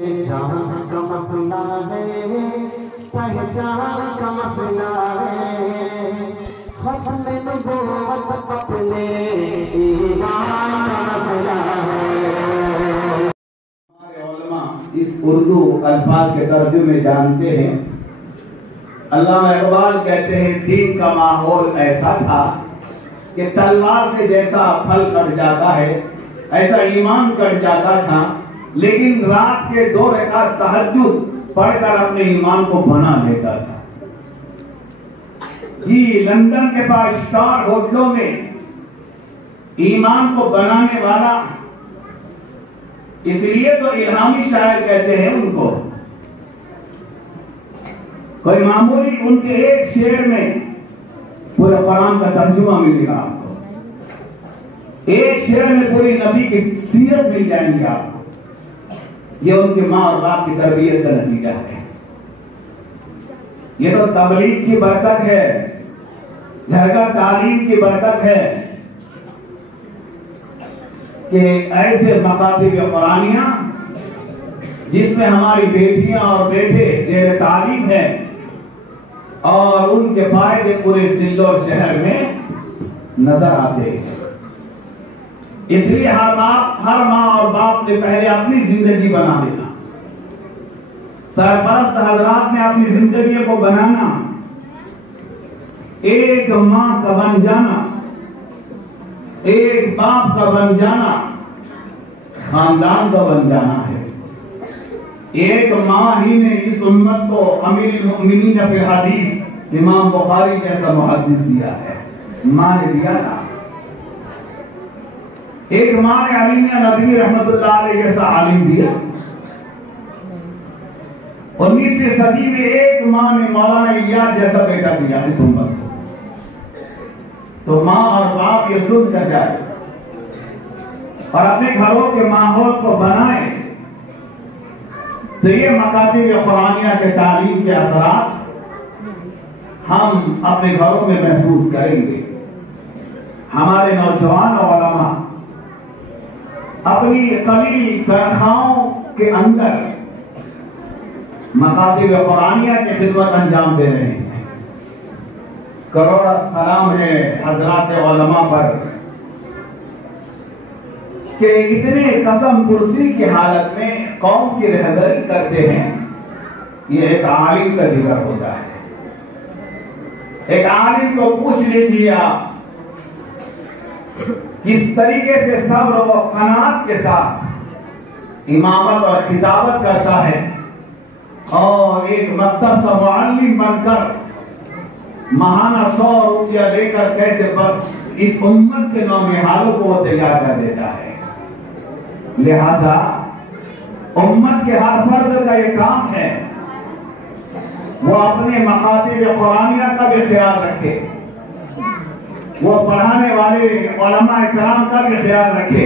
جان کا مسئلہ ہے، پہچان کا مسئلہ ہے، ختم نبوت اپنے ایمان کا مسئلہ ہے۔ ہمارے علماء اس اردو الفاظ کے ترجمے جانتے ہیں۔ علامہ اقبال کہتے ہیں دین کا ماحول ایسا تھا کہ تلوار سے جیسا پھل کٹ جاتا ہے ایسا ایمان کٹ جاتا تھا، لیکن رات کے 2 رکعت تہجد پڑھ کر اپنے ایمان کو بنا لیتا تھا۔ جی لندن کے 5 اسٹار ہوٹلوں میں ایمان کو بنانے والا، اس لیے تو الہامی شاعر کہتے ہیں ان کو۔ کوئی معمولی ان کے ایک شعر میں پورے قرآن کا ترجمہ ملے گا آپ کو، ایک شعر میں پوری نبی کی سیرت مل جائیں گی آپ کو۔ یہ ان کے ماں اور باپ کی تربیت کا نتیجہ ہے، یہ تو تبلیغ کی برکت ہے، گھر کا تعلیم کی برکت ہے کہ ایسے مکاتب قرآنیہ جس میں ہماری بیٹیاں اور بیٹے زیر تعلیم ہیں اور ان کے فائدے پورے ضلع اور شہر میں نظر آتے ہیں۔ اس لیے ہر ماں اور باپ نے پہلے اپنی زندگی بنا لینا، سرپرست حضرات نے اپنی زندگی کو بنانا، ایک ماں کا بن جانا، ایک باپ کا بن جانا، خاندان کا بن جانا ہے۔ ایک ماں ہی نے اس امت کو امیر المؤمنین فی الحدیث امام بخاری جیسا محدث دیا ہے، ماں نے دیا نا۔ ایک ماں نے علی میاں ندوی رحمت اللہ علیہ جیسا عالم دیا۔ 19ویں صدی میں ایک ماں نے مولانا الیاس جیسا بیٹا دیا اس امت کو۔ تو ماں اور باپ یہ سن کر جائے اور اپنے گھروں کے ماحول کو بنائیں تو یہ مکاتب قرآنیہ کے تعلیم کے اثرات ہم اپنے گھروں میں محسوس کریں گے۔ ہمارے نوجوان علماء اپنی قلیل تنخواہوں کے اندر مکاتب قرآنیہ کی خدمت انجام دے رہے ہیں۔ کروڑا سلام ہے حضرات علماء پر کہ اتنے قسم پرسی کی حالت میں قوم کی رہبری کرتے ہیں۔ یہ ایک عالم کا جگر ہوتا ہے۔ ایک عالم کو پوچھ لیجیے آپ کس طریقے سے صبر و قناعت کے ساتھ امامت اور خطابت کرتا ہے اور ایک مکتب کا معلم بن کر ماہانہ 100 روپیہ لے کر کیسے اس امت کے نونہالوں کو وہ تیار کر دیتا ہے۔ لہذا امت کے ہر فرد کا یہ کام ہے وہ اپنے مکاتب قرآنیہ کا بھی خیال رکھے، وہ پڑھانے والے علماء کرام کا بھی خیال رکھے،